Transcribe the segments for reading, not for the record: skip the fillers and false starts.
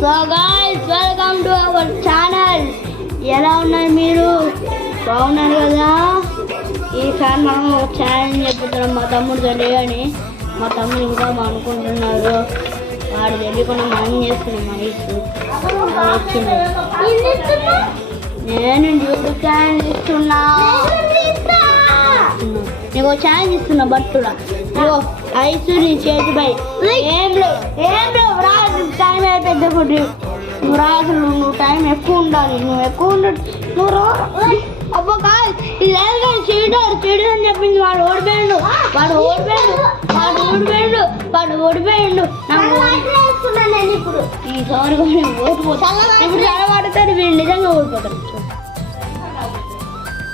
So guys welcome to our channel. ఎలా ఉన్నారు మీరు? బాగున్నారు కదా? ఈసారి మనం ఒక ఛాలెంజ్ చెప్తున్నాం మా తమ్ముడు తెలియని. మా తమ్ముడు ఇంకా అనుకుంటున్నారు, వాడు తెలియకుండా మనం చేస్తున్నాం. నేను యూట్యూబ్ ఛానల్ ఇస్తున్నా, నీకు ఛాలెంజ్ ఇస్తున్నా. బట్టుడా ఐసు నీ చేతిపై ఏం లేవు రాదు. టైం అయిపోయింది ఫుడ్. నువ్వు రాదు, నువ్వు టైం ఎక్కువ ఉండాలి. నువ్వు ఎక్కువ నువ్వు అబ్బో కాదు. ఇది చీటర్ అని చెప్పింది. వాడు ఓడిపోయాడు. నేను ఇప్పుడు ఈసారి ఓడిపోతాను. ఇప్పుడు చదవడతాడు, వీళ్ళు నిజంగా ఓడిపోతాడు.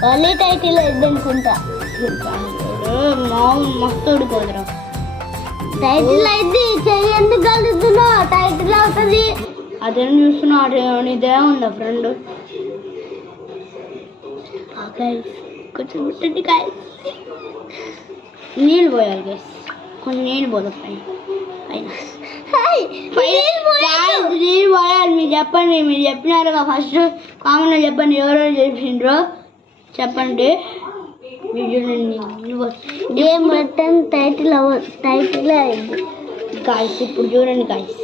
మళ్ళీ టైటిల్ వద్దనుకుంటా. మస్తు ఓడిపోతారు. టైటిల్ అయితే చెయ్యి ఎందుకు కలుగుతున్నావు? టైటిల్ అవుతుంది. అదేం చూస్తున్నా, ఇదే ఉందా ఫ్రెండ్? కొంచెం ఉంటుంది కాయ. నీళ్ళు పోయాలి గైస్, కొంచెం నీళ్ళు పోతాం పైన. నీళ్ళు పోయాలి. మీరు చెప్పండి, మీరు చెప్పినారుగా ఫస్ట్ కామెంట్లో చెప్పండి ఎవరెవరు చేసిండ్రో చెప్పండి. ఏం బట్టన్ టైటిల్ అయింది గాయస్. ఇప్పుడు చూడండి గాయస్,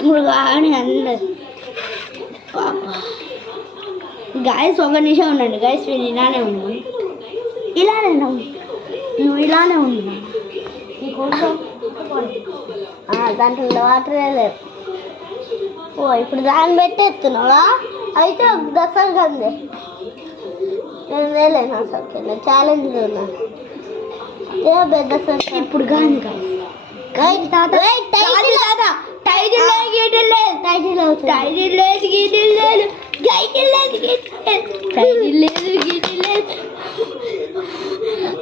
ఇప్పుడు కానీ అందరు గాయస్ ఒక నిమిషం ఉండండి గాయస్. వీళ్ళు ఇలానే ఉన్నాం, నువ్వు ఇలానే ఉన్నావు. దాంట్లో వాటరే లేదు. ఓ ఇప్పుడు దాన్ని పెట్టేస్తున్నావా? అయితే దసరా కంది నేను వేలేను అసలు. నేను ఛాలెంజ్ ఉన్నా ఇప్పుడు కానీ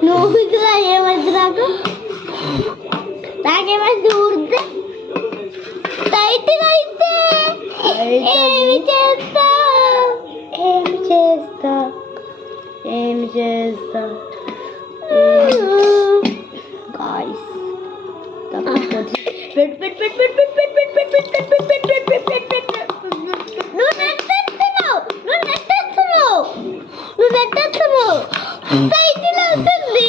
నువ్వు ఏమైంది? నాకేమైంది? ఊరితే టైటిల్ అయితే ఏమి చేస్తా గాయ్స్. నువ్వు నెట్టేస్తున్నావు. టైటిల్ అవుతుంది.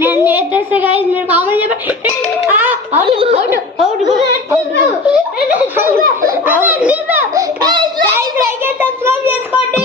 నేను చేస్తే గాయస్ మీరు కామెంట్ చెప్పండి. సబ్స్క్రైబ్ చేసుకోండి.